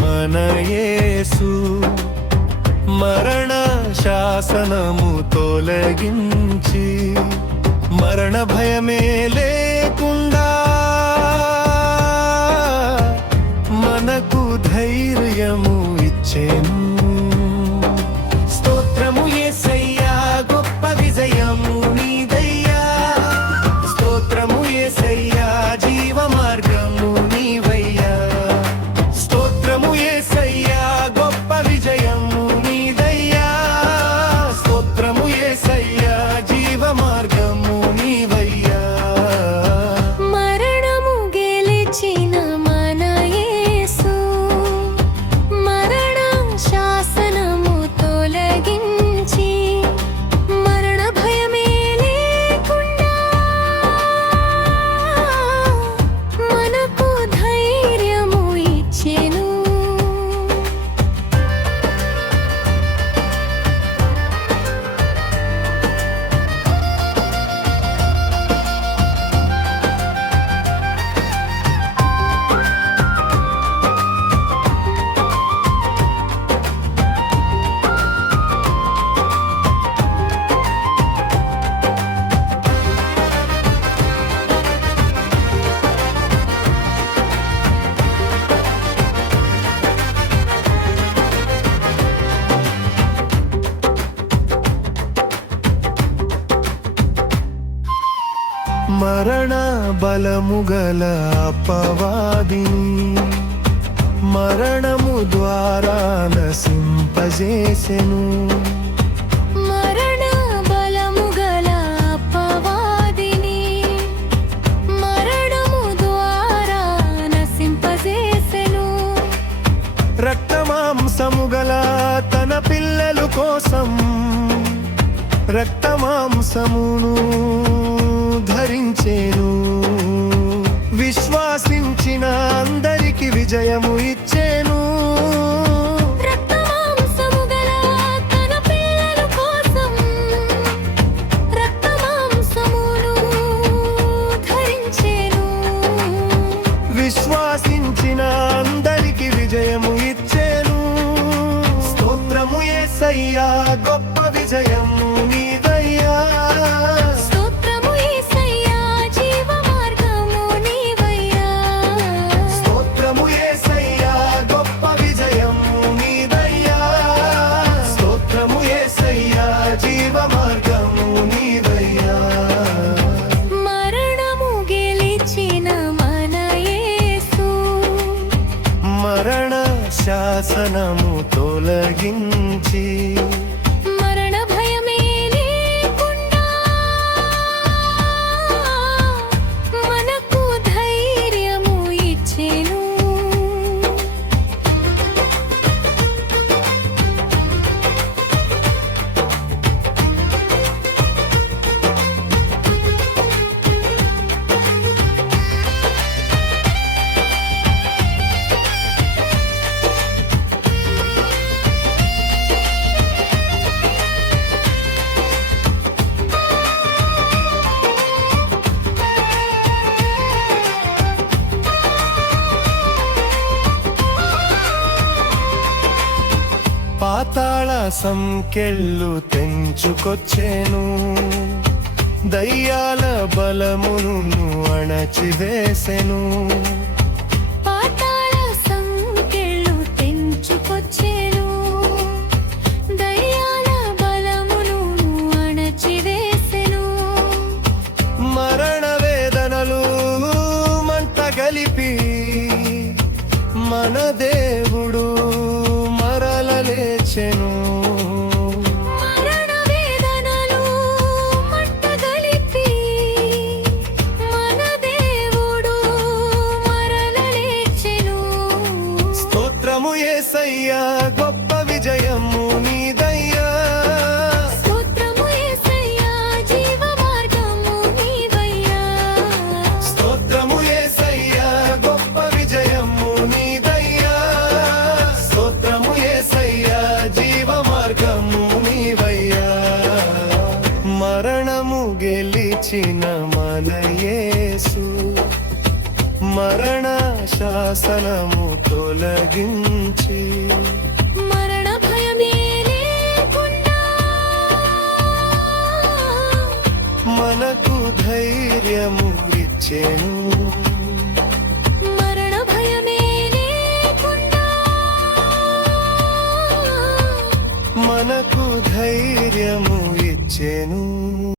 మన యేసు మరణ శాసనము తొలగించి మరణ భయమే లేకుండా మనకు ధైర్యము ఇచ్చెను. స్తోత్రము యేసయ్యా, గొప్ప విజయము నీదయ్యా. స్తోత్రము యేసయ్యా, జీవ మార్గము నీవయ్యా. స్తోత్రము యేసయ్యా, గొప్ప విజయము నీదయ్యా. స్తోత్రము యేసయ్యా, జీవ మార్గము నీవయ్యా. మరణము గెలిచిన మన యేసు మరణ శాసనము తొలగించి మరణ భయమే లేకుండా మనకు ధైర్యము ఇచ్చెను. మరణ బలము గల అపవాదిని మరణము ద్వారా నశింపజేసెను. మరణ బలము గల అపవాదిని మరణము ద్వారా నశింపజేసెను. రక్తమాంసము గల తన పిల్లలు కోసం రక్తమాంసమును ధరించెను. విశ్వాసించిన అందరికి విజయము ఇచ్చెను. రక్తమాంసము గల తన పిల్లల కోసం రక్తమాంసమును ధరించెను. విశ్వాసించిన అందరికి విజయము ఇచ్చెను. స్తోత్రము యేసయ్యా, గొప్ప విజయము నీదయ్యా. స్తోత్రము యేసయ్యా, జీవ మార్గము నీవయ్యా. స్తోత్రము యేసయ్యా, గొప్ప విజయము నీదయ్యా. స్తోత్రము యేసయ్యా, జీవ మార్గము నీదయ్యా. మరణము గెలిచిన మన యేసు మరణ శాసనము తొలగించి మరణ భయమే లేకుండా మనకు ధైర్యము ఇచ్చెను. పాతాళ సంకెళ్ళు తెంచుకొచ్చెను. దయ్యాల బలమును అణచివేసెను. పాతాళ సంకెళ్ళు తెంచుకొచ్చెను. దయ్యాల బలమును అణచివేసెను. మరణ వేదనలు మంట గలిపి మన దేవుడు మరల లేచెను. మరణ వేదనలు మంట గలిపి మన దేవుడు మరల లేచెను. స్తోత్రము యేసయ్యా, గొప్ప విజయము నీదయ్యా. స్తోత్రము యేసయ్యా, జీవ మార్గము నీవయ్యా. స్తోత్రము యేసయ్యా, గొప్ప విజయము నీదయ్యా. స్తోత్రము యేసయ్యా, జీవ మార్గము నీవయ్యా. మరణము గెలిచిన మన యేసు మరణ శాసనము తొలగించి మరణ భయమే లేకుండా మనకు ధైర్యము ఇచ్చెను